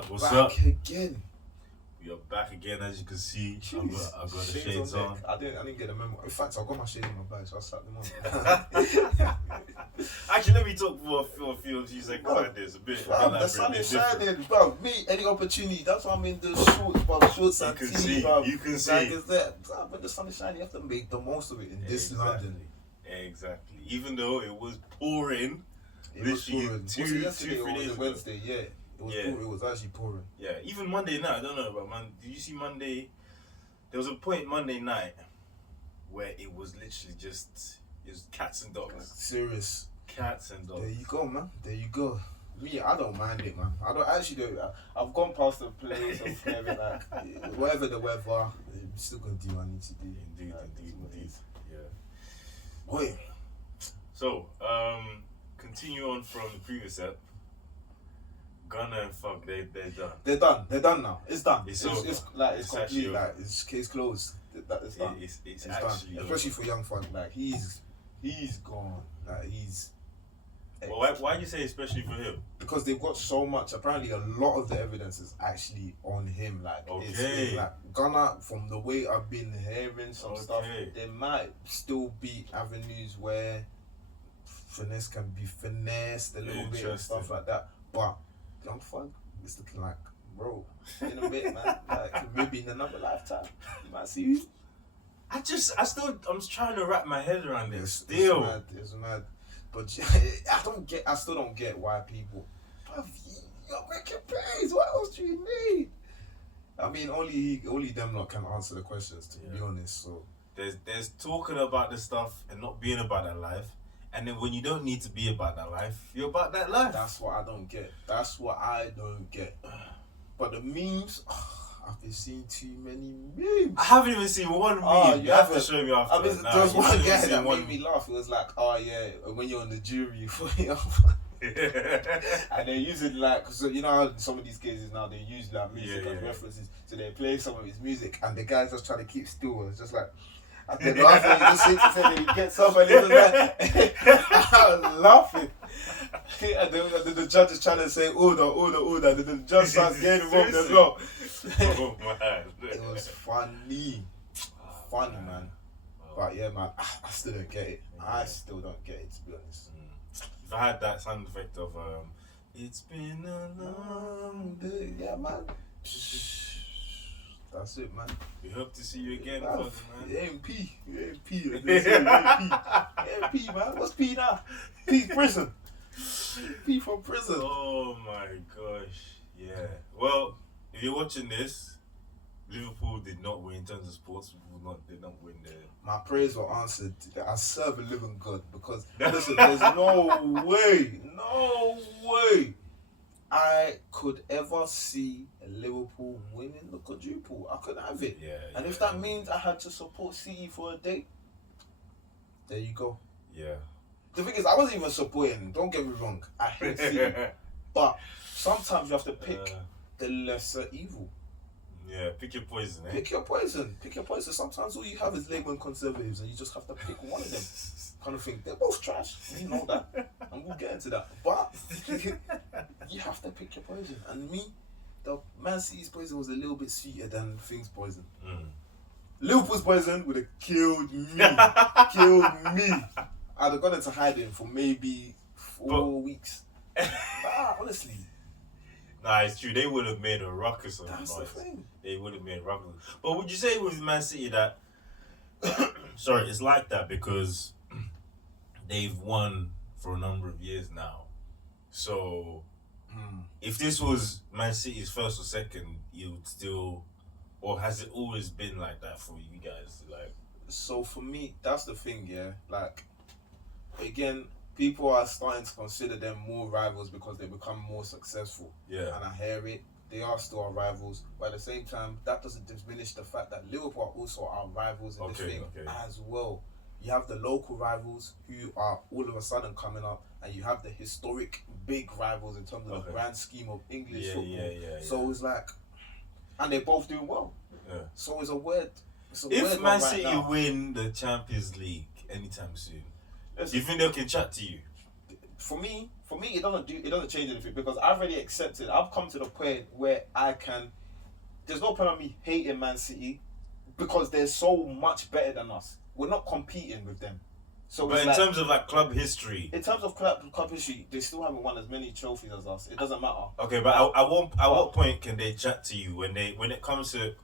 up? What's back up? again. We are back again, as you can see. I've got the shades on. I didn't get a memo. In fact, I've got my shades in my bag, so I slapped them on. Actually, let me talk for a few seconds like this. A bit. The sun is shining, bro. Me, any opportunity. That's why I'm in the shorts, bro. Shorts and tee, bro. You can see. Like, when the sun is shining, you have to make the most of it in this London. Exactly. Even though it was pouring. It was pouring. Two, was it yesterday 3 or was days it ago? Wednesday? Yeah. It was actually pouring. Yeah, even Monday night, I don't know, but man, did you see Monday? There was a point Monday night where it was literally just, it was cats and dogs. Serious. Cats and dogs. There you go, man. There you go. Me, I don't mind it, man. I don't actually do it. I've gone past the place of having like, whatever the weather, I'm still gonna do what I need to do. Indeed. Yeah. Wait. So, continue on from the previous ep. Gunner and fuck, they're done. They're done. They're done now. It's done. It's complete. actually Like it's case closed. It's done. It's done. actually Especially for young fun. Like he's gone. Like he's. Well, why do you say especially for him? Because they've got so much. Apparently, a lot of the evidence is actually on him. Like it's like Gunner. From the way I've been hearing some stuff, there might still be avenues where finesse can be finessed a little bit and stuff like that. But young fun is looking like, bro, in a bit, man. Like maybe in another lifetime, you might see you. I'm trying to wrap my head around this. It's mad. But I still don't get why people. Bruv, you're making praise. What else do you need? I mean, only them lot can answer the questions. To be honest, so there's talking about this stuff and not being about that life. And then when you don't need to be about that life, you're about that life. That's what I don't get. But the memes, I've been seeing too many memes. I haven't even seen one meme. You have to show me after. There was one guy that made me laugh. It was like, oh yeah, when you're on the jury, and they're using like, so you know how some of these cases now they use like music as references. So they play some of his music, and the guy's just trying to keep still. It's just like. And then laughing, you just say that he gets up and he was like, I was laughing. And then the judge is trying to say order. And then the judge starts getting involved as well. Oh man. It was funny, man. But yeah, man, I still don't get it. I still don't get it, to be honest. If I had that sound effect of it's been a long day. Yeah, man. That's it, man. We hope to see you again, man. Man. AMP, man. What's P now? P prison. P from prison. Oh my gosh, yeah. Well, if you're watching this, Liverpool did not win in terms of sports. They did not win the. My prayers were answered. I serve a living God because listen, there's no way I could ever see Liverpool winning the quadruple. I couldn't have it. And if that means I had to support City for a day, there you go. Yeah. The thing is, I wasn't even supporting. Don't get me wrong. I hate City, but sometimes you have to pick the lesser evil. Yeah, pick your poison. Pick your poison. Sometimes all you have is Labour and Conservatives, and you just have to pick one of them. Kind of thing. They're both trash. You know that, and we'll get into that. But you have to pick your poison. And me, the Man City's poison was a little bit sweeter than Things' poison. Liverpool's poison would have killed me. I'd have gone into hiding for maybe 4 weeks. Honestly. Nah, it's true. They would have made a ruckus on That's the thing. They would have made a ruckus. But would you say with Man City that... sorry, it's like that because they've won for a number of years now. So, if this was Man City's first or second, you would still... Or has it always been like that for you guys? Like, so for me, that's the thing, yeah. Like, again... People are starting to consider them more rivals because they become more successful. Yeah. And I hear it. They are still our rivals. But at the same time, that doesn't diminish the fact that Liverpool are also our rivals in this thing as well. You have the local rivals who are all of a sudden coming up, and you have the historic big rivals in terms of the grand scheme of English football. Yeah. So it's like, and they're both doing well. Yeah. So it's a weird. If Man City win the Champions League anytime soon, do you think they can chat to you? for me, it doesn't change anything because I've already accepted. I've come to the point where I can. There's no point on me hating Man City because they're so much better than us. We're not competing with them. So, but in terms of like club history, club history, they still haven't won as many trophies as us. It doesn't matter. Okay, but at what point can they chat to you when it comes to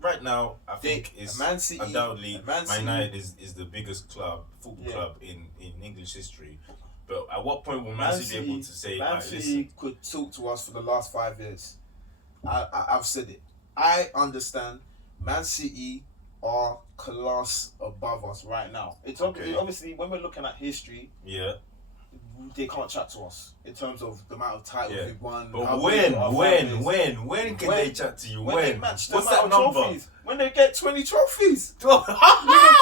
right now? I think it's Man City, undoubtedly Man United is the biggest football club in English history. But at what point will Man City be able to say, Man City could talk to us for the last 5 years? I've said it. I understand Man City are class above us right now. It's obviously when we're looking at history, they can't chat to us in terms of the amount of titles we've won. But when can they chat to you? When they match what's that number? Trophies. When they get 20 trophies, win a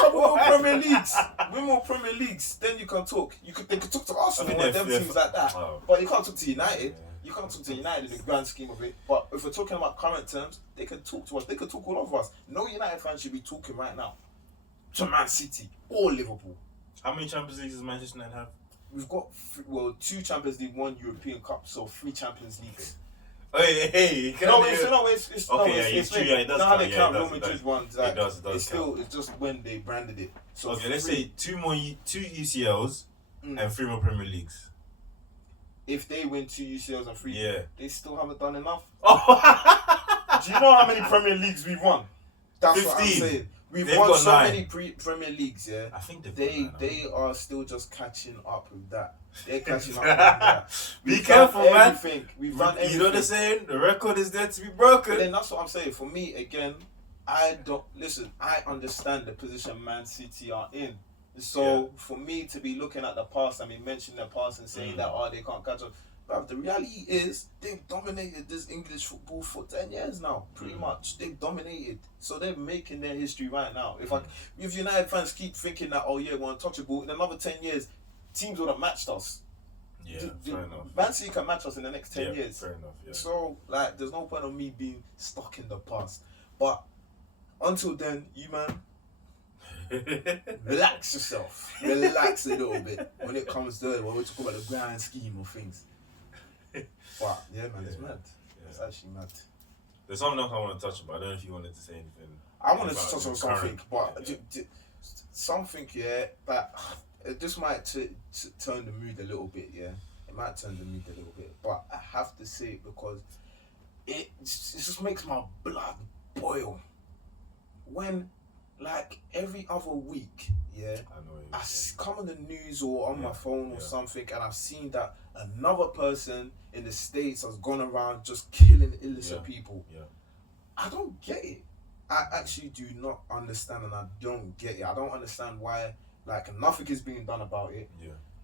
couple more Premier Leagues, then you can talk. They could talk to Arsenal and them teams like that. But you can't talk to United. You can't talk to United in the grand scheme of it. But if we're talking about current terms, they can talk to us. They can talk all of us. No United fans should be talking right now to Man City or Liverpool. How many Champions Leagues does Manchester United have? We've got 2 Champions League, 1 European Cup, so 3 Champions Leagues. Hey, it's true. Yeah, it does. How they count Real Madrid ones? Like, it does. It's just when they branded it. So let's say 2 UCLs and 3 more Premier Leagues. If they win 2 UCLs and 3, they still haven't done enough. Do you know how many Premier Leagues we've won? That's 15. What I'm saying. They've won so 9. Many Premier Leagues, yeah. I think they are still just catching up with that. They're catching up with that. Be careful, man. We've done everything. You know what they're saying? The record is there to be broken. But then that's what I'm saying. For me, again, I understand the position Man City are in. So for me to be looking at the past, mentioning the past and saying that they can't catch up. But the reality is they've dominated this English football for 10 years now, pretty much. They've dominated. So they're making their history right now. If United fans keep thinking that, we're untouchable, in another 10 years, teams would have matched us. Yeah, fair enough. Man City can match us in the next 10 years. Fair enough, yeah. So, there's no point of me being stuck in the past. But until then, you, man, relax yourself. Relax a little bit when it comes to when we talk about the grand scheme of things. But yeah, man, it's mad. Yeah. It's actually mad. There's something else I want to touch on, but I don't know if you wanted to say anything. I wanted to touch on something, something, that this might turn the mood a little bit, It might turn the mood a little bit, but I have to say it because it just makes my blood boil. When, every other week, I come on the news or on my phone or something, and I've seen that another person in the States has gone around just killing innocent people. I don't get it. I actually do not understand, and I don't get it. I don't understand why, nothing is being done about it.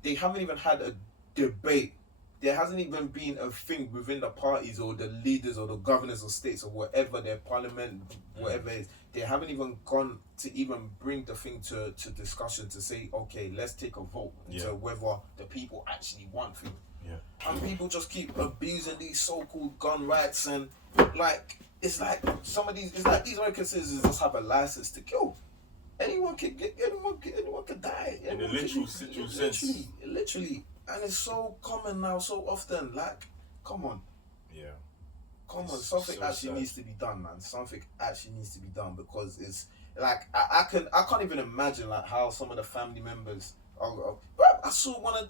They haven't even had a debate. There hasn't even been a thing within the parties or the leaders or the governors of states or whatever, their parliament, whatever it is. They haven't even gone to even bring the thing to discussion to say, okay, let's take a vote into whether the people actually want things. And people just keep abusing these so-called gun rights, and it's like these American citizens just have a license to kill. Anyone can die. In a literal sense. Literally. And it's so common now, so often. Come on. Come on, something needs to be done, man. Something actually needs to be done because it's I can't even imagine how some of the family members. I saw one of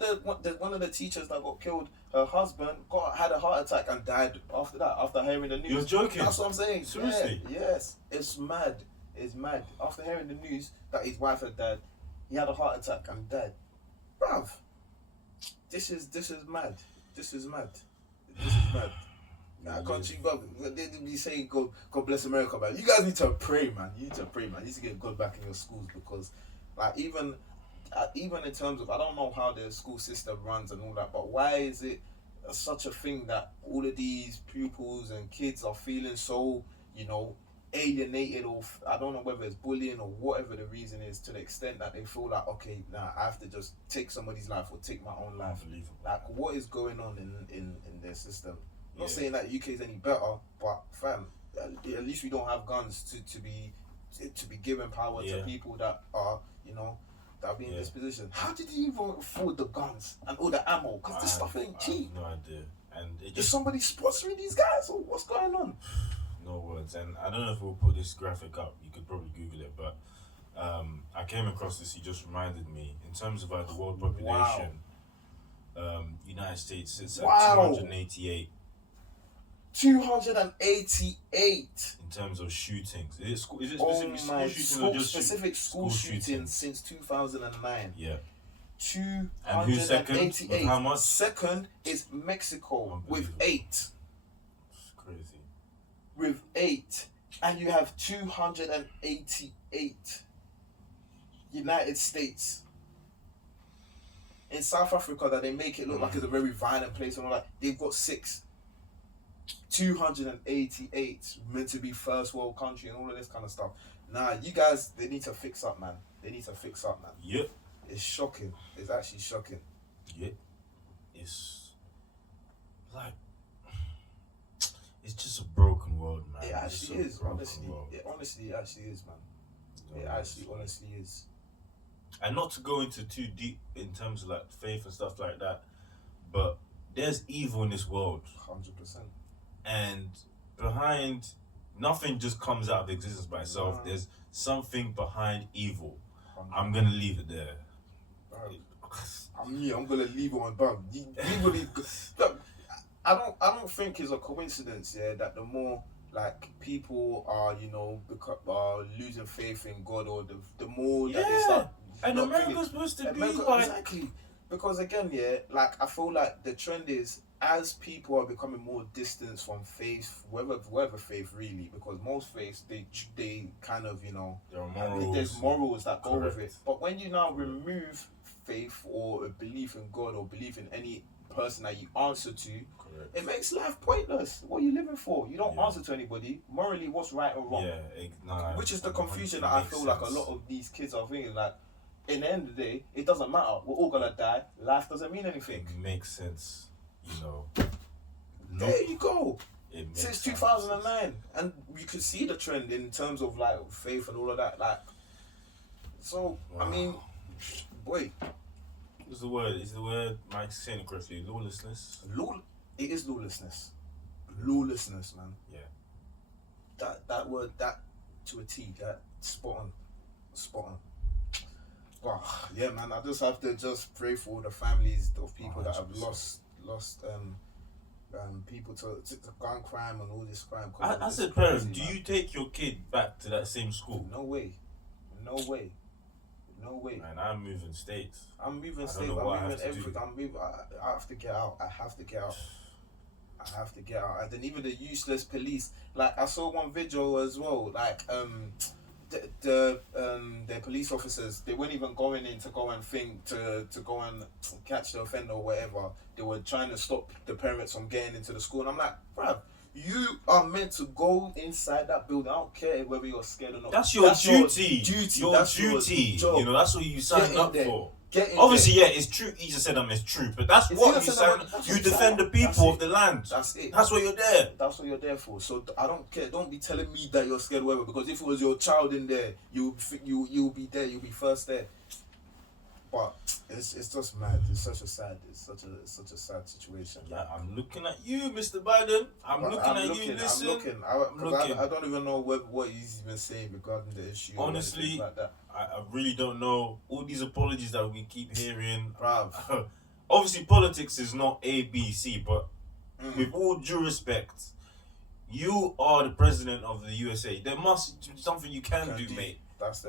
the teachers that got killed. Her husband had a heart attack and died after that. After hearing the news. You're joking. That's what I'm saying. Seriously? Yeah, yes, it's mad. It's mad. After hearing the news that his wife had died, he had a heart attack and died. Bruv, this is mad. This is mad. Country, they be saying God bless America, man. You guys need to pray, man. You need to get God back in your schools because, even in terms of, I don't know how the school system runs and all that, but why is it such a thing that all of these pupils and kids are feeling so, alienated, or I don't know whether it's bullying or whatever the reason is, to the extent that they feel okay, I have to just take somebody's life or take my own life. What is going on in their system? Not saying that UK is any better, but fam, at least we don't have guns to be giving power to people that are, that be in this position. How did he even afford the guns and all the ammo? Because this stuff ain't cheap. I have no idea. And it is somebody sponsoring these guys, or what's going on? No words. And I don't know if we'll put this graphic up. You could probably Google it, but I came across this. He just reminded me in terms of like the world population. United States sits at 288. 288 in terms of shootings. Is it specific school shootings or just specific school shootings since 2009? Yeah. 288. And who's second? With how much? Second is Mexico with 8. It's crazy. With 8, and you have 288 United States. In South Africa, that they make it look like it's a very violent place and all that, they've got 6. 288 meant to be first world country and all of this kind of stuff. Nah, you guys, they need to fix up, man. Yep. It's shocking. It's actually shocking. Yep. It's like, it's just a broken world, man. It actually is, honestly. It honestly actually is, man. It actually honestly is. And not to go into too deep in terms of like faith and stuff like that, but there's evil in this world. 100%. And behind, nothing just comes out of existence by itself. Nah. There's something behind evil. 100%. I'm gonna leave it there. I'm gonna leave it on bum. I don't think it's a coincidence, yeah, that the more like people are, losing faith in God, or the more that they start. And America's supposed to be like exactly, because again, yeah, like I feel like the trend is as people are becoming more distant from faith, whatever faith really, because most faiths they kind of there's morals that go with it. But when you now remove faith or a belief in God or belief in any person that you answer to, it makes life pointless. What are you living for? You don't answer to anybody. Morally, what's right or wrong? Which is the confusion that I feel like a lot of these kids are thinking. Like, in the end of the day, it doesn't matter. We're all gonna die. Life doesn't mean anything. It makes sense, There you go. Since 2009, and you can see the trend in terms of like faith and all of that. Like, so wow. I mean, boy. Is the word Mike's saying it correctly? Lawlessness. It is lawlessness. Lawlessness, man. Yeah. That word, that to a T, that spot on. Wow, yeah, man. I just have to just pray for the families of people 100%. That have lost people to gun crime and all this crime. As a parent, do you take your kid back to that same school? No way. Man, I'm moving states. I'm moving I have to get out. I have to get out. And then even the useless police. Like, I saw one video as well. Like, the police officers, they weren't even going in to go and catch the offender or whatever. They were trying to stop the parents from getting into the school. And I'm like, bruv, you are meant to go inside that building. I don't care whether you're scared or not. That's your duty. That's your job. That's what you signed up for. Obviously, yeah, it's true. He just said it's true, but that's what you signed. You defend the people of the land. That's it. That's what you're there. That's what you're there for. So I don't care. Don't be telling me that you're scared, or whatever. Because if it was your child in there, you'll be there. You'll be first there. But it's just mad. It's such a sad situation. Yeah, I'm looking at you, Mr. Biden. I'm looking at you. Listen, I don't even know what he's even saying regarding the issue. Honestly, like that. I really don't know. All these apologies that we keep hearing. Bruv. Obviously, politics is not A, B, C, but with all due respect, you are the president of the USA. There must be something you can do, mate.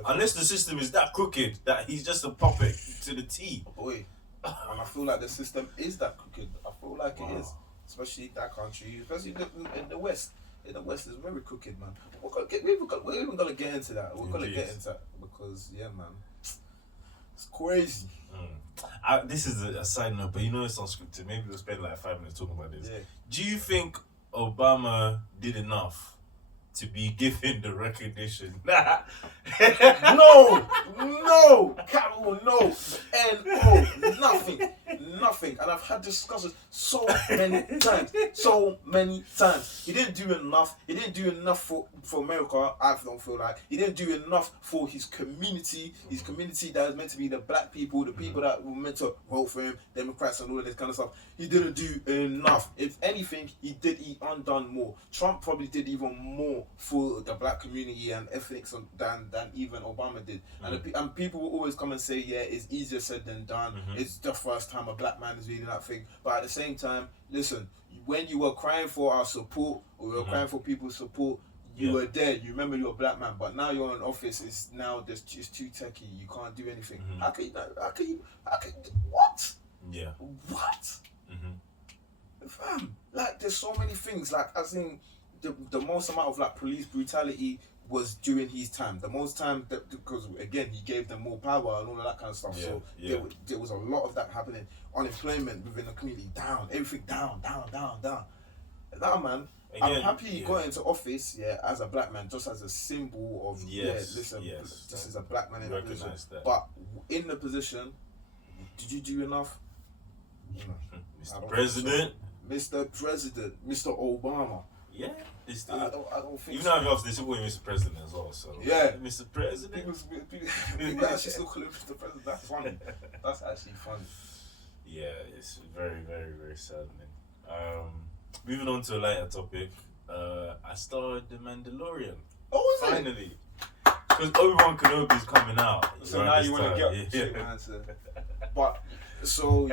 Unless the system is that crooked that he's just a puppet to the T. Boy, and I feel like the system is that crooked. I feel like it is, especially that country, especially in the West. In the West, is very crooked, man. We're even gonna get into that. We're gonna get into that because, yeah, man, it's crazy. This is a side note, but it's unscripted. Maybe we'll spend like 5 minutes talking about this. Yeah. Do you think Obama did enough to be given the recognition. No, Carol, no, nothing. And I've had discussions so many times. He didn't do enough. He didn't do enough for America. I don't feel like he didn't do enough for his community. His community that is meant to be the black people, the people that were meant to vote for him, Democrats and all of this kind of stuff. He didn't do enough. If anything, he undone more. Trump probably did even more for the black community and ethnics than even Obama did. And people will always come and say, yeah, it's easier said than done. It's the first time a black man is reading that thing. But at the same time, listen, when you were crying for our support, or we were crying for people's support, you were there. You remember you're a black man, but now you're in office. It's too techie. You can't do anything. How can you? What? Yeah. What? Fam, like there's so many things. Like I think the most amount of like police brutality was during his time. The most time because again he gave them more power and all of that kind of stuff. There was a lot of that happening. Unemployment within the community down. Everything down. Now, man. Again, I'm happy he got into office, as a black man, just as a symbol of, this is a black man in the position. But in the position, did you do enough? Mr. President. Mr. President, Mr. Obama. Yeah, I don't think. Even though they still call him Mr. President as well. So Mr. President. People actually still call him Mr. President. That's funny. That's actually funny. Yeah, it's very, very, very saddening. Moving on to a lighter topic, I started The Mandalorian. Oh, is finally? Because Obi-Wan Kenobi's coming out. So now you want to get But so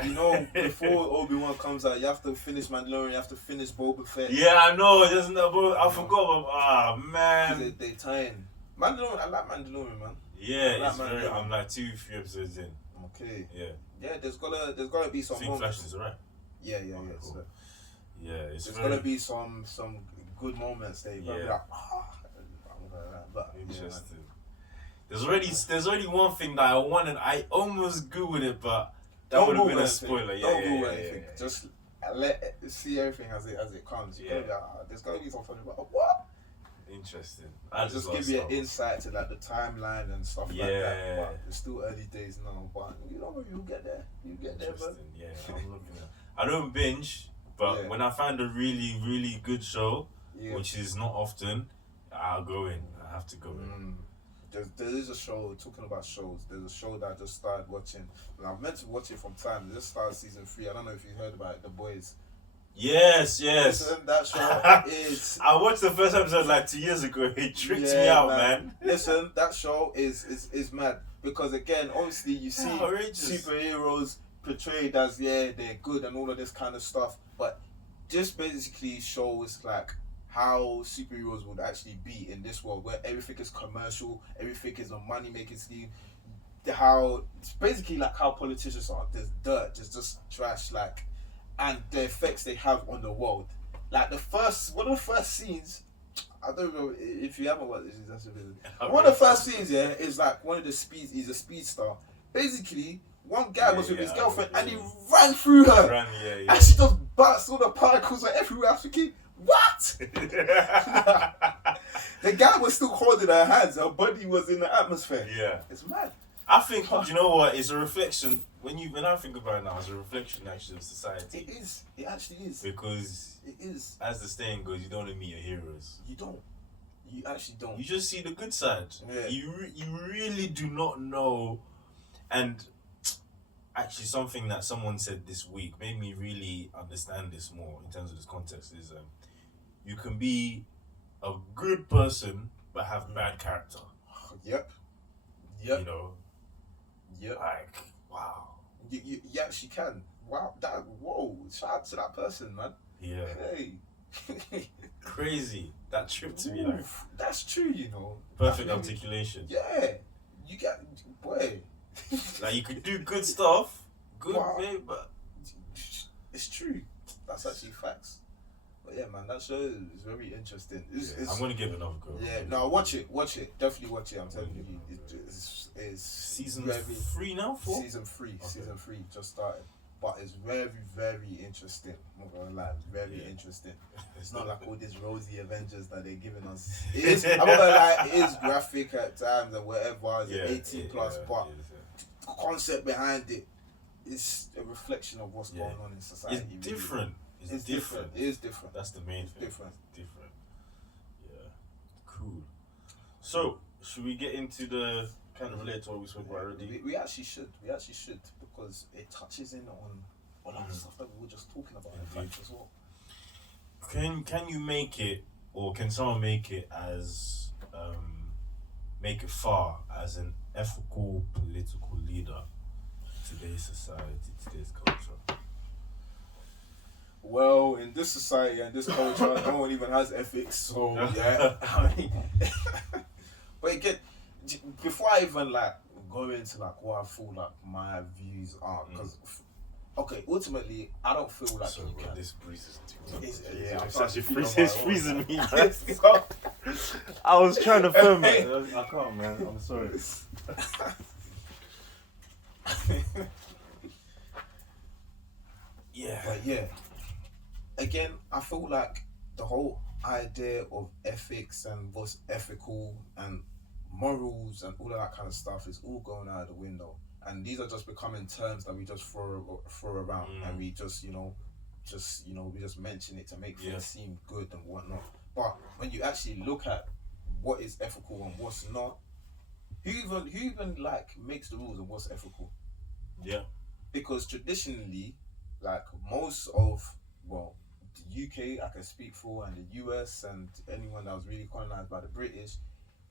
before Obi-Wan comes out, you have to finish Mandalorian. You have to finish Boba Fett. Yeah, I know. I forgot. Man. They tie in Mandalorian. I like Mandalorian, man. Yeah, I'm like 2-3 episodes in. Okay. Yeah. There's gotta be some moments. Flash is alright. Yeah. Cool. So there's gonna be some good moments there. You're like, but interesting. There's already one thing that I wanted. I almost googled it, but that would have been a spoiler. Don't Google anything. Just see everything as it comes. There's gotta be something about what. Interesting. Just give you an insight to like the timeline and stuff like that. But it's still early days now. But you'll get there. You get there, bro. Yeah, I'm looking at. I don't binge, but when I find a really, really good show, which is not often, I'll go in. I have to go in. There is a show, talking about shows, there's a show that I just started watching. And I've meant to watch it from time. It just started season 3. I don't know if you heard about it, The Boys. Yes. Listen, that show is... I watched the first episode like 2 years ago. It tricked me out, man. Listen, that show is mad. Because again, obviously you see superheroes portrayed as, they're good and all of this kind of stuff. But just basically shows like how superheroes would actually be in this world where everything is commercial, everything is a money-making scheme. How it's basically like how politicians are. There's dirt, there's just trash, like, and the effects they have on the world. Like one of the first scenes, I don't know if you haven't watched this. That's one of the first scenes, is like one of the speeds. He's a speedster. Basically, one guy was with his girlfriend and he ran through her. And she just burst all the particles are everywhere. I was thinking, what? The guy was still holding her hands. Her body was in the atmosphere. Yeah, it's mad. I think you know what? It's a reflection. When I think about it now, it's a reflection actually of society. It is. It actually is. Because it is. As the saying goes, you don't want to meet your heroes. You don't. You actually don't. You just see the good side. Yeah. You really do not know. And actually, something that someone said this week made me really understand this more in terms of this context is you can be a good person but have bad character. Yep. You know. Yep. Like, wow. You actually can. Wow. Shout out to that person, man. Yeah. Hey. Crazy. That trip to me, like. That's true, you know. Perfect articulation. Yeah. You get, boy. Like, you could do good stuff. Good, babe, but it's true. That's actually facts. But yeah, man, that show is very interesting. I'm gonna give it another go. Yeah, no, watch it. Definitely watch it. I'm telling you, it's season 3 now. 4? Season 3 just started. but it's very, very interesting. I'm not gonna lie, very interesting. It's not like all these rosy Avengers that they're giving us. It is, I'm not gonna lie, it is graphic at times and whatever, it's 18 plus, but the concept behind it is a reflection of what's going on in society. It's different. It's different. It is different. That's the main thing. Different. Different. Yeah. Cool. So, should we get into the kind of related to what we spoke about already? We actually should. We actually should, because it touches in on a lot of stuff that we were just talking about in fact as well. Can you make it, or can someone make it as make it far as an ethical political leader in today's society, today's culture? Well, in this society and this culture, no one even has ethics, so yeah. I mean, but again, before I even like go into like what I feel like my views are, because okay, ultimately I don't feel like Sorry, bro, this breeze is too much. It's actually freezing me, man. I was trying to film it. I can't, man. I'm sorry. But yeah, again, I feel like the whole idea of ethics and what's ethical and morals and all of that kind of stuff is all going out of the window. And these are just becoming terms that we just throw around, and we just we just mention it to make things seem good and whatnot. But when you actually look at what is ethical and what's not, who even like makes the rules of what's ethical? Yeah. Because traditionally, like most of the UK I can speak for, and the US and anyone that was really colonized by the British,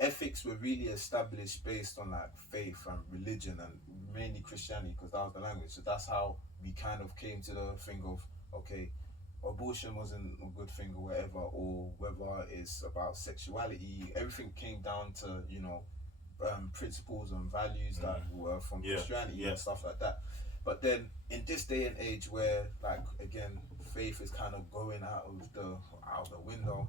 ethics were really established based on like faith and religion, and mainly Christianity, because that was the language. So that's how we kind of came to the thing of, okay, abortion wasn't a good thing or whatever, or whether it's about sexuality, everything came down to, principles and values that were from Christianity and stuff like that. But then in this day and age where, like, again, faith is kind of going out of the window,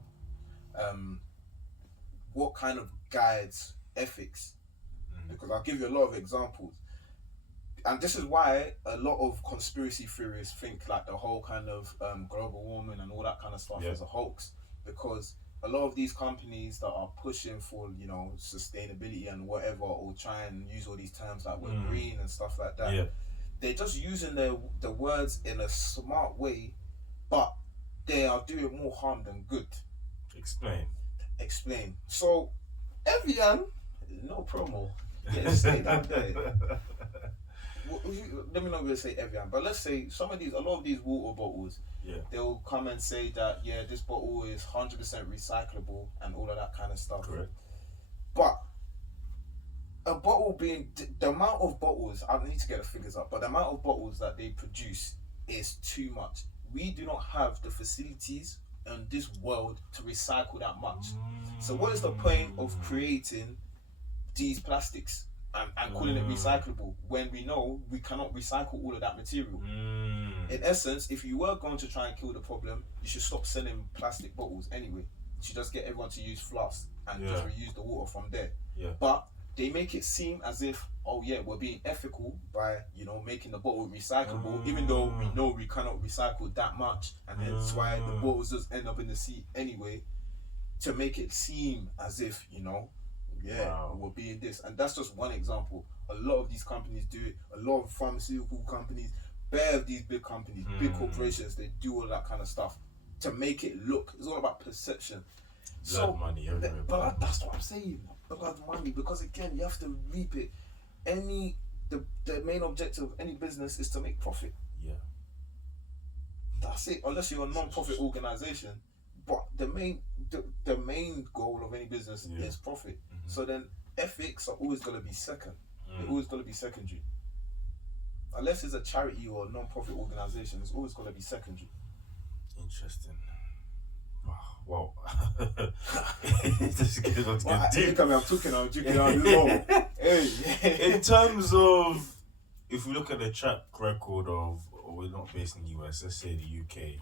what kind of guides ethics? Because I'll give you a lot of examples. And this is why a lot of conspiracy theorists think like the whole kind of global warming and all that kind of stuff is a hoax, because a lot of these companies that are pushing for, sustainability and whatever, or try and use all these terms like we're green and stuff like that, they're just using the words in a smart way, but they are doing more harm than good. Explain. So, Evian, no promo. Yeah, stay down there. Let me not really say Evian, but let's say a lot of these water bottles, they'll come and say that, this bottle is 100% recyclable and all of that kind of stuff. Correct. But a bottle being, the amount of bottles, I need to get the figures up, but the amount of bottles that they produce is too much. We do not have the facilities in this world to recycle that much. So what is the point of creating these plastics and calling it recyclable when we know we cannot recycle all of that material? In essence, if you were going to try and kill the problem, you should stop selling plastic bottles anyway. You should just get everyone to use flasks and just reuse the water from there. But they make it seem as if, we're being ethical by, making the bottle recyclable, even though we know we cannot recycle that much, and that's why the bottles just end up in the sea anyway, to make it seem as if, we're being this. And that's just one example. A lot of these companies do it. A lot of pharmaceutical companies, of these big companies, big corporations, they do all that kind of stuff to make it look. It's all about perception. Blood money everywhere. But that's what I'm saying. Blood money, because again, you have to reap it. The main objective of any business is to make profit. That's it. Unless you're a non-profit organization, but the main goal of any business is profit. So then ethics are always going to be second. They're always going to be secondary. Unless it's a charity or a non-profit organization, it's always going to be secondary. Interesting. Wow. This is going to get deep. I'm talking on low. Hey. In terms of, if we look at the track record of, we're not based in the US, let's say the UK,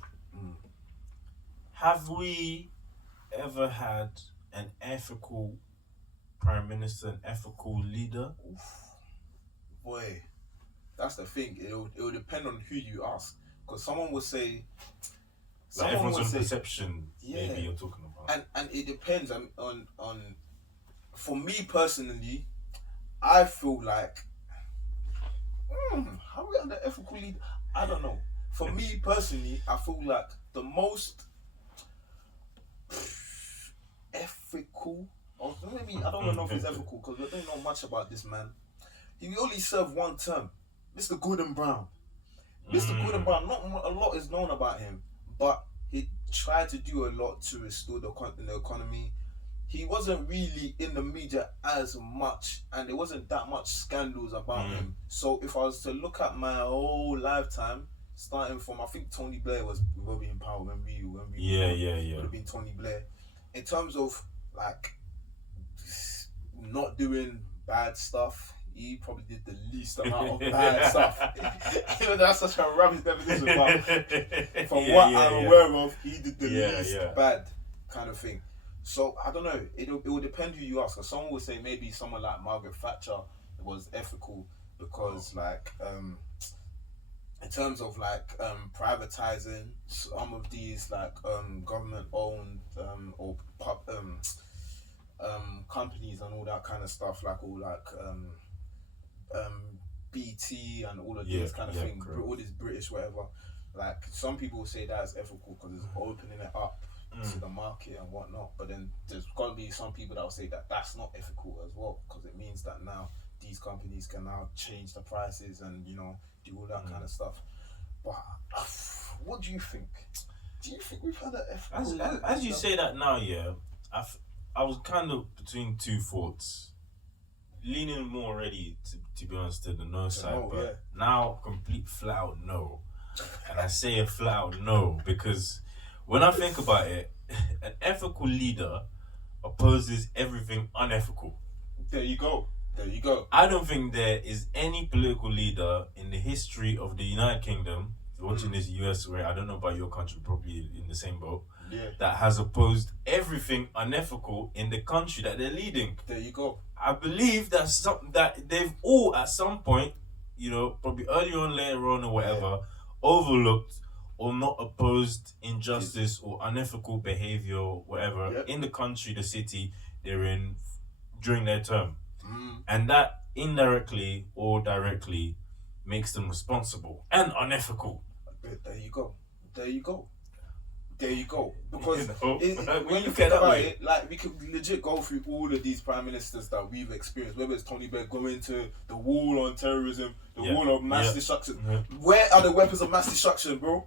have we ever had an ethical prime minister, an ethical leader? Boy, That's the thing. It'll depend on who you ask. Because someone will say... Like everyone's own perception, maybe you're talking about. And it depends on... For me personally, I feel like... how are we under ethical lead? I don't know. For me personally, I feel like the most ethical... Or maybe, I don't know if it's ethical, because we don't know much about this man. He only served one term. Mr. Gordon Brown. Mr. Gordon Brown, not a lot is known about him, but he tried to do a lot to restore the economy. He wasn't really in the media as much, and there wasn't that much scandals about him. So if I was to look at my whole lifetime, starting from, I think Tony Blair was will be in power when we would have been Tony Blair. In terms of like not doing bad stuff, he probably did the least amount of bad stuff. Even though that's such a rubbish definition, but from what I'm aware of, he did the least bad kind of thing. So I don't know. It will depend who you ask. Someone would say maybe someone like Margaret Thatcher was ethical because like in terms of like privatizing some of these like government owned or companies and all that kind of stuff, like all like BT and all of these kind of things, all this British whatever. Like some people say that is ethical because it's opening it up to the market and whatnot. But then there's got to be some people that will say that that's not ethical as well, because it means that now these companies can now change the prices and do all that kind of stuff. But what do you think? Do you think we've had an ethical? As you say that now, I was kind of between two thoughts, leaning more already to be honest to the no side, but now complete flat out no. And I say a flat out no because when I think about it, an ethical leader opposes everything unethical. There you go. I don't think there is any political leader in the history of the United Kingdom, if you're watching this US where I don't know about your country, probably in the same boat, that has opposed everything unethical in the country that they're leading. There you go. I believe that they've all at some point, probably earlier on, later on or whatever, overlooked or not opposed injustice or unethical behavior or whatever in the country, the city they're in during their term. And that indirectly or directly makes them responsible and unethical. There you go. Because when you look think at that about way, it, like we could legit go through all of these prime ministers that we've experienced, whether it's Tony Blair going to the wall on terrorism, the wall of mass destruction. Where are the weapons of mass destruction, bro?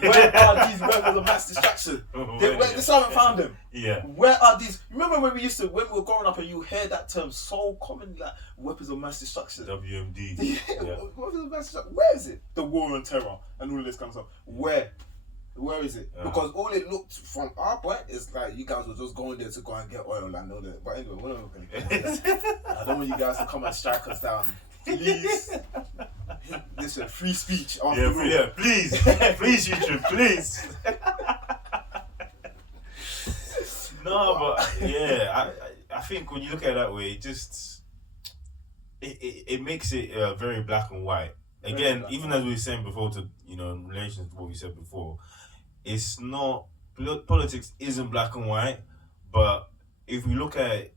Where are these weapons of mass destruction? They haven't found them. Where are these? Remember when we were growing up and you heard that term so commonly, like weapons of mass destruction. WMD. Weapons of mass destruction. Where is it? The war on terror and all of this kind of stuff. Where is it? Because all it looked from our point is like you guys were just going there to go and get oil and all that. But anyway, we're not going to get into that. I don't want you guys to come and strike us down. Please. Listen, free speech. Please. Please, YouTube, please. No, but I think when you look at it that way, it makes it very black and white. Again, even as we were saying before, in relation to what we said before, it's not politics isn't black and white, but if we look at it,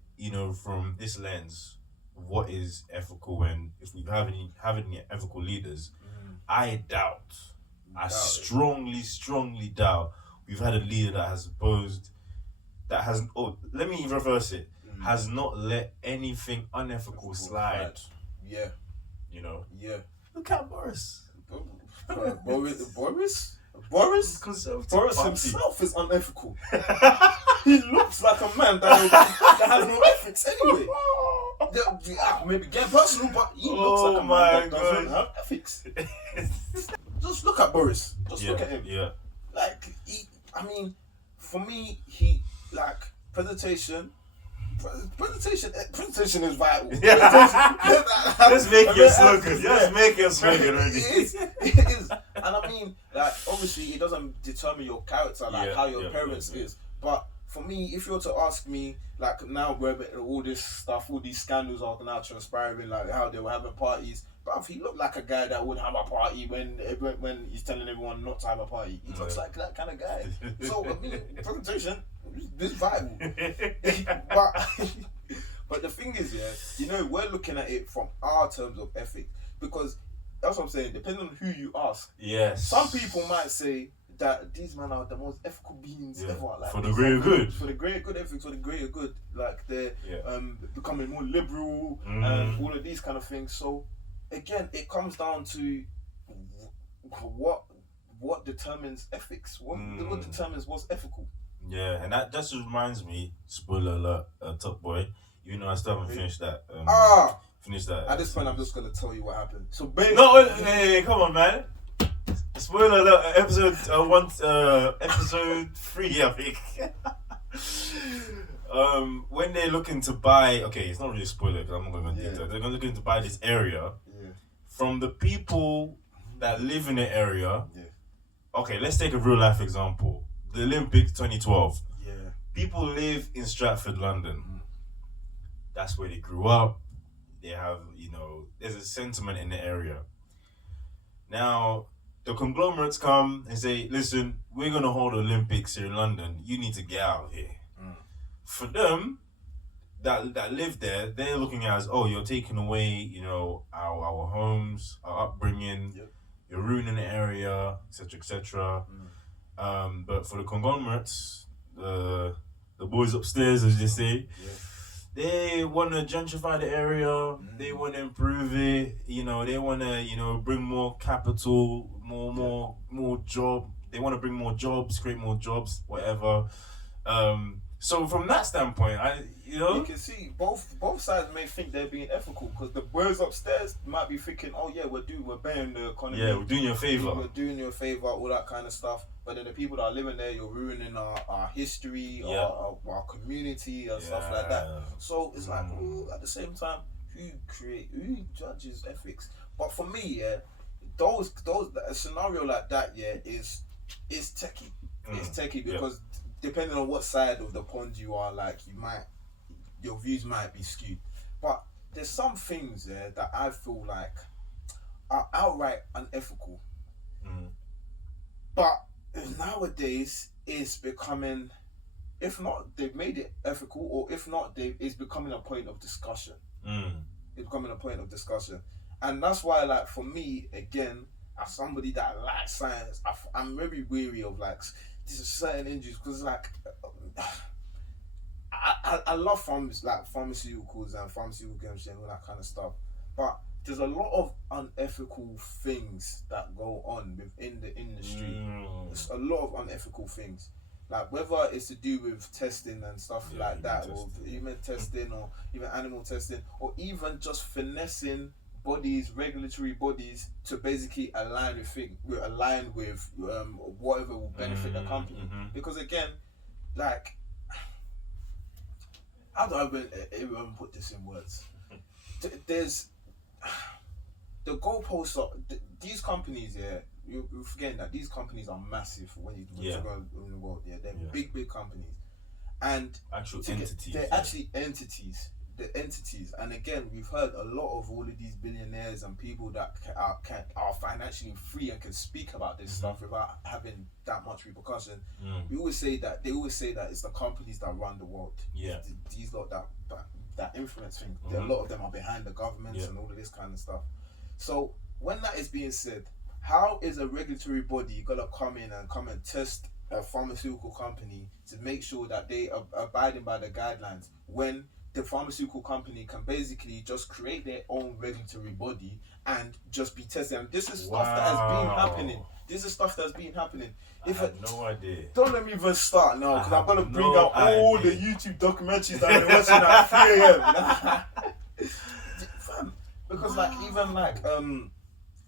from this lens, what is ethical, and if we have any ethical leaders, I strongly doubt we've had a leader that has opposed, let me reverse it, has not let anything unethical slide. Look at Boris. Boris Conservative Boris Party himself is unethical. He looks like a man that has no ethics anyway. Maybe get personal, but he looks like a man that doesn't have ethics. Just look at Boris. Look at him. Yeah. Like, for me, presentation is vital. Let's make your slogan. Let's make your slogan already. It is. And obviously, it doesn't determine your character, how your parents is. But for me, if you're to ask me, like now where all this stuff, all these scandals are now transpiring, like how they were having parties, bruv, he looked like a guy that would have a party when he's telling everyone not to have a party. He looks like that kind of guy. So I mean, presentation, this vibe. But the thing is, we're looking at it from our terms of ethics, because that's what I'm saying. Depending on who you ask, some people might say that these men are the most ethical beings ever. Like, for the greater good. For the greater good ethics, for the greater good. Like they're becoming more liberal and all of these kind of things. So again, it comes down to what determines ethics. What determines what's ethical. Yeah, and that just reminds me, spoiler alert, Top Boy, even though I still haven't finished that. Finish that. At this point, I'm just gonna tell you what happened. So hey, come on, man. Spoiler alert, episode 3, I think. When they're looking to buy, okay, it's not really a spoiler because I'm not going to detail. They're looking to buy this area from the people that live in the area. Yeah. Okay, let's take a real life example. The Olympics 2012. Yeah. People live in Stratford, London. That's where they grew up. They have, there's a sentiment in the area. Now, the conglomerates come and say, listen, we're going to hold Olympics here in London. You need to get out of here. For them, that live there, they're looking at as, you're taking away, our homes, our upbringing. Yep. You're ruining the area, etc., etc. But for the conglomerates, the boys upstairs, as they say, they want to gentrify the area. They want to improve it. They want to, bring more capital, more job. They want to bring more jobs, create more jobs, whatever. So from that standpoint, you can see both sides may think they're being ethical, because the boys upstairs might be thinking, we're bettering the economy. Yeah, we're doing you a favor. We're doing you a favor, all that kind of stuff. But then the people that are living there, you're ruining our history, our community and stuff like that. So it's like, at the same time, who judges ethics? But for me, a scenario like that, is techie. It's techie because depending on what side of the pond you are, like your views might be skewed. But there's some things that I feel like are outright unethical. But nowadays it's becoming, if not they've made it ethical, or if not it's becoming a point of discussion. It's becoming a point of discussion. And that's why, like, for me, again, as somebody that likes science, I'm very weary of these certain injuries, because I love pharmaceuticals and pharmaceutical chemistry and all that kind of stuff, but there's a lot of unethical things that go on within the industry. There's a lot of unethical things, like whether it's to do with testing and stuff like that, or human testing, or even animal testing, or even just finessing regulatory bodies to basically align with whatever will benefit the company. Because again, like, how do I even put this in words? There's the goalposts of these companies. You're forgetting that these companies are massive when you go in the world. They're big companies, and they're actually entities. The entities, and again, we've heard a lot of all of these billionaires and people that are financially free and can speak about this stuff without having that much repercussion. They always say that it's the companies that run the world. These lot that influence things. A lot of them are behind the governments and all of this kind of stuff. So when that is being said, how is a regulatory body gonna come and test a pharmaceutical company to make sure that they are abiding by the guidelines, when the pharmaceutical company can basically just create their own regulatory body and just be testing? And this is stuff that has been happening. I had no idea. Don't let me even start now, because I'm gonna bring out all the YouTube documentaries that I'm watching at 3 a.m. Because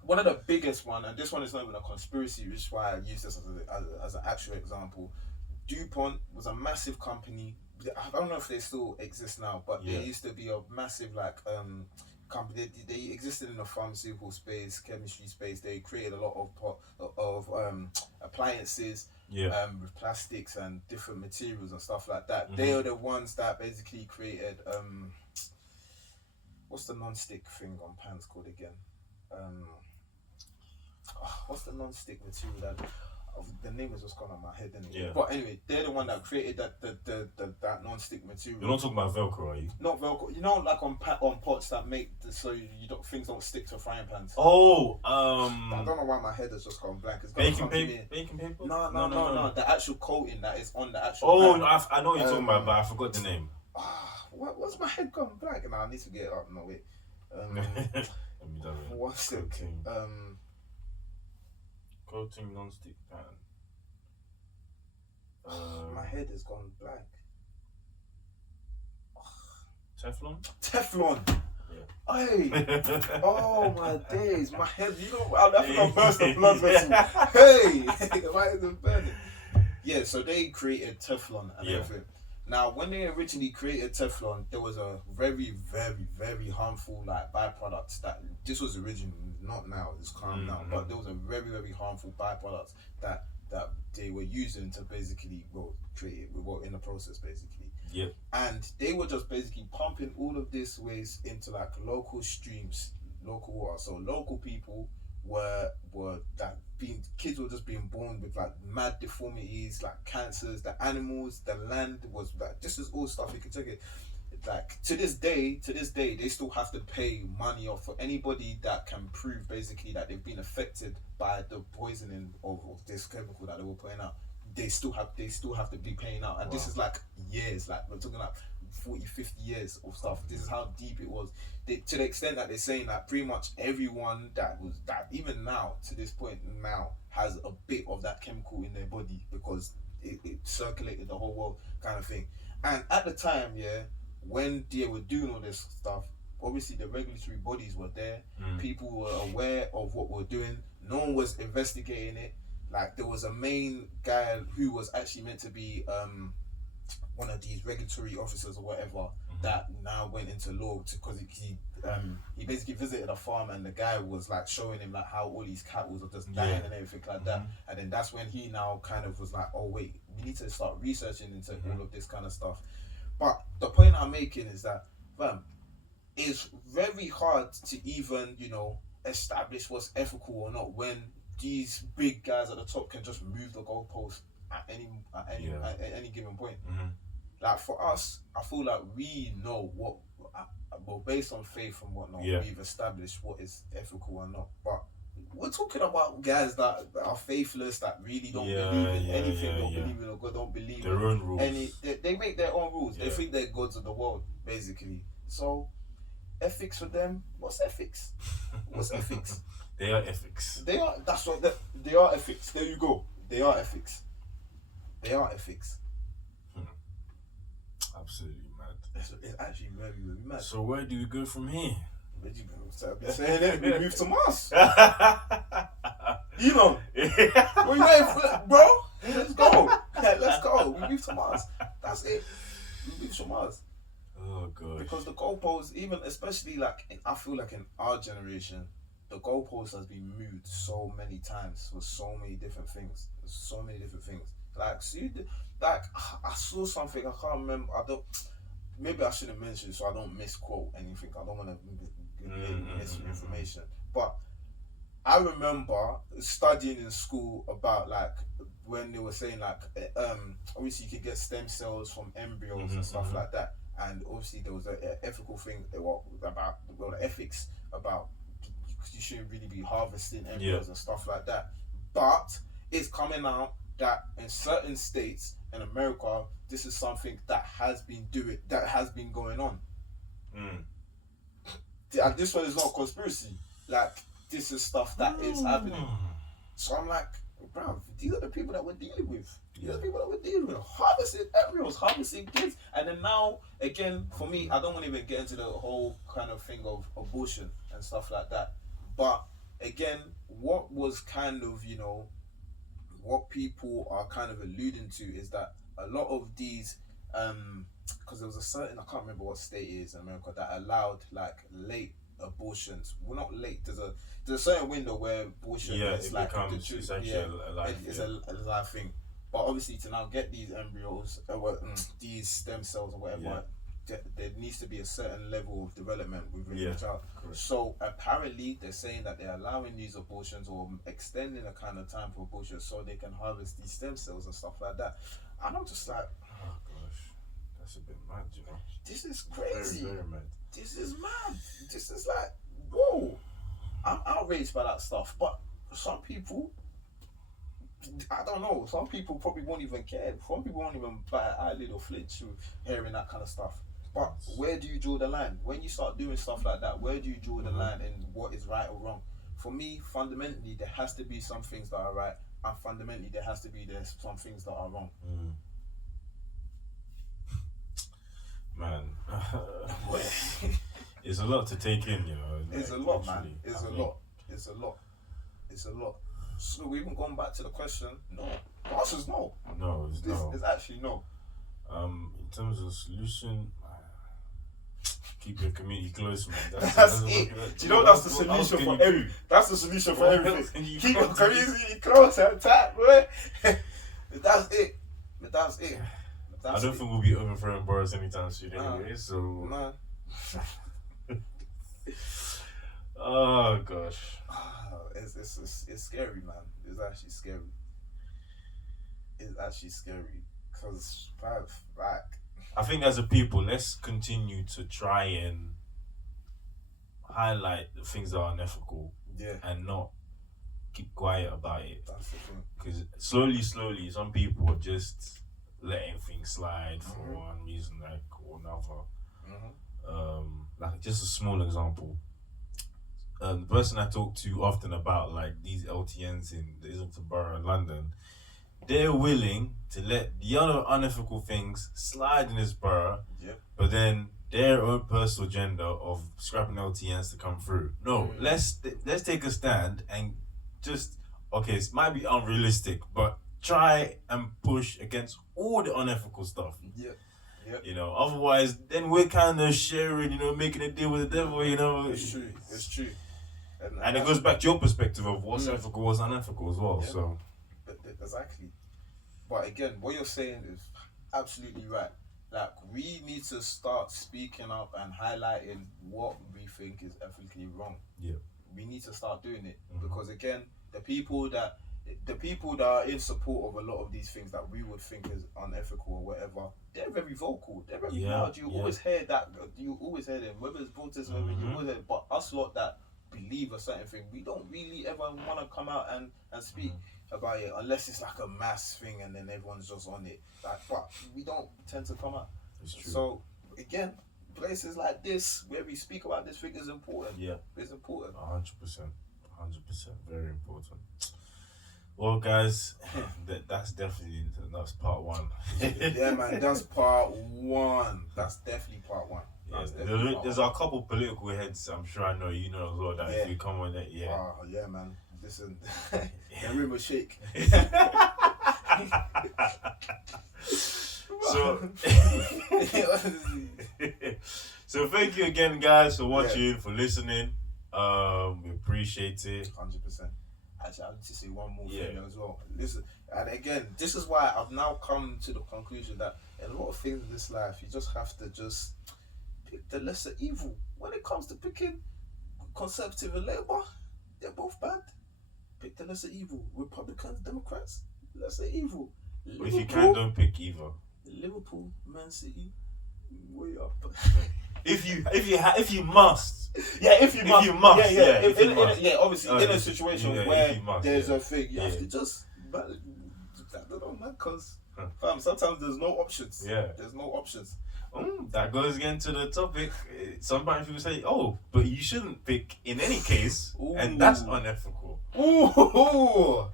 one of the biggest one, and this one is not even a conspiracy, which is why I use this as an actual example. DuPont was a massive company. I don't know if they still exist now, but there used to be a massive company. They existed in the pharmaceutical space, chemistry space. They created a lot of appliances, with plastics and different materials and stuff like that. They are the ones that basically created what's the non-stick thing on pans called again? What's the non-stick material that? The name is just gone on my head, isn't it? Yeah. But anyway, they're the one that created that non-stick material. You're not talking about Velcro, are you? Not Velcro. You know, like on pots that make so things don't stick to frying pans. Oh, I don't know why my head has just gone blank. It's baking paper. Baking paper? No. The actual coating that is on the actual. Oh, pan. no, I know what you're talking about, but I forgot the name. What's my head gone blank? No, I need to get it up. No wait. What's it? Coating non-stick pan. My head has gone blank. Teflon. Yeah. Hey. Oh my days. My head. You know, I think I burst a blood vessel. Hey. Why is it burning? Yeah. So they created Teflon and everything. Now, when they originally created Teflon, there was a very, very, very harmful byproduct that this was original, not now. It's calm now, but there was a very, very harmful byproduct that they were using to basically create it in the process basically. Yeah. And they were just basically pumping all of this waste into local streams, local water. So local people kids were just being born with mad deformities, cancers. The animals, the land was this is all stuff you can take it. To this day, they still have to pay money off for anybody that can prove basically that they've been affected by the poisoning of this chemical that they were putting out. They still have to be paying out, and this is years. We're talking 40, 50 years of stuff. This is how deep it was. To the extent that they're saying that pretty much everyone that even now to this point now has a bit of that chemical in their body because it circulated the whole world kind of thing. And at the time, when they were doing all this stuff, obviously the regulatory bodies were there. People were aware of what we're doing. No one was investigating it. There was a main guy who was actually meant to be one of these regulatory officers or whatever that now went into law because he basically visited a farm and the guy was showing him how all these cattle are just dying and everything like that. And then that's when he now kind of was oh wait, we need to start researching into all of this kind of stuff. But the point I'm making is that it's very hard to even establish what's ethical or not when these big guys at the top can just move the goalpost at any given point. For us, I feel we know what, based on faith and whatnot, we've established what is ethical or not. But we're talking about guys that are faithless, that really don't believe in anything, don't believe in God, don't believe their own rules. They make their own rules. They think they're gods of the world, basically. So, ethics for them, what's ethics? What's ethics? They are ethics. They are. That's what they are. Ethics. There you go. They are ethics. They are ethics. Absolutely mad. It's actually very, very mad. So where do we go from here? Where do you go? I've been saying it. We move to Mars. Elon. What you waiting for, bro? Let's go. Let's go. We move to Mars. That's it. We move to Mars. Oh god. Because the goalposts, even especially I feel in our generation, the goalpost has been moved so many times for so many different things. I saw something, I can't remember. Maybe I shouldn't mention it so I don't misquote anything. I don't want to give misinformation. But I remember studying in school about when they were saying obviously you could get stem cells from embryos and stuff like that. And obviously there was an ethical thing about the ethics about you shouldn't really be harvesting embryos and stuff like that. But it's coming out that in certain states in America, this is something that has been going on. And this one is not a conspiracy. This is stuff that is happening. So I'm bro, these are the people that we're dealing with. Harvesting embryos, harvesting kids. And then now, again, for me, I don't want to even get into the whole kind of thing of abortion and stuff like that. But again, what was kind of, what people are kind of alluding to is that a lot of these, because there was a certain, I can't remember what state it is in America, that allowed late abortions. We're not late. There's a certain window where abortion is it like becomes the it's truth. actually a life. It's a live thing. But obviously, to now get these embryos, these stem cells or whatever, there needs to be a certain level of development within the child. Correct. So apparently, they're saying that they're allowing these abortions or extending a kind of time for abortion so they can harvest these stem cells and stuff like that. And I'm just like, oh gosh, that's a bit mad, you know. This is crazy. Very, very mad. This is mad. This is like, whoa. I'm outraged by that stuff. But some people, I don't know. Some people probably won't even care. Some people won't even bat an eyelid or flinch with hearing that kind of stuff. But where do you draw the line? When you start doing stuff like that, where do you draw the line in what is right or wrong? For me, fundamentally, there has to be some things that are right, and fundamentally, there has to be some things that are wrong. Man, it's a lot to take in, you know. It's a lot, man. It's a lot. It's a lot. It's a lot. So we even going back to the question. No, the answer is no. No, it's no. It's actually no. In terms of solution, keep your community close, man. That's it. Do you know that's the solution for everything? That's the solution for everything. Keep your community close and tight, bro. That's it. That's it. I don't think we'll be overthrowing Boris anytime soon anyway, so... Man. Oh, gosh. It's scary, man. It's actually scary. It's actually scary. Because, like... I think as a people, let's continue to try and highlight the things that are unethical. Yeah. And not keep quiet about it. That's the thing. Because slowly, some people are just letting things slide for one reason or another. Like just a small example. The person I talk to often about like these LTNs in the Islington Borough in London, they're willing to let the other unethical things slide in this borough, but then their own personal agenda of scrapping LTNs to come through. No, let's take a stand and just it might be unrealistic, but try and push against all the unethical stuff. You know, otherwise then we're kind of sharing, you know, making a deal with the devil, you know. It's true. And it goes back to your perspective of what's ethical, what's unethical as well. So exactly. But again, what you're saying is absolutely right. Like, we need to start speaking up and highlighting what we think is ethically wrong. We need to start doing it because again, the people that are in support of a lot of these things that we would think is unethical or whatever, they're very vocal. They're very loud. You always hear that. You always hear them. Whether it's protests, whether you always hear it. But us lot that believe a certain thing, we don't really ever want to come out and speak about it unless it's like a mass thing and then everyone's just on it. Like, but we don't tend to come out. it's true. So again, places like this where we speak about this thing is important. It's important. 100%, very important. Well, guys, that's definitely that's part one. Yeah, man, that's part one. That's definitely part one. There's a couple political heads. I'm sure I know you know as well that if you come on that, Oh yeah, man. Listen, the room will shake. So thank you again, guys, for watching, for listening. We appreciate it. 100%. Actually, I need to say one more thing as well. Listen, and again, this is why I've now come to the conclusion that in a lot of things in this life, you just have to just pick the lesser evil. When it comes to picking Conservative and Labour, they're both bad. Pick the lesser evil. Republicans, Democrats, lesser evil. Liverpool, if you can, don't pick either. Liverpool, Man City, way up. If you must. If you must. Obviously, in a situation where there's a thing, you have to just, I don't know, man, because sometimes there's no options. There's no options. That goes again to the topic. Sometimes people say, but you shouldn't pick in any case, and that's unethical. Ooh,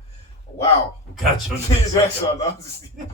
wow. We'll catch you on the next one. Honestly.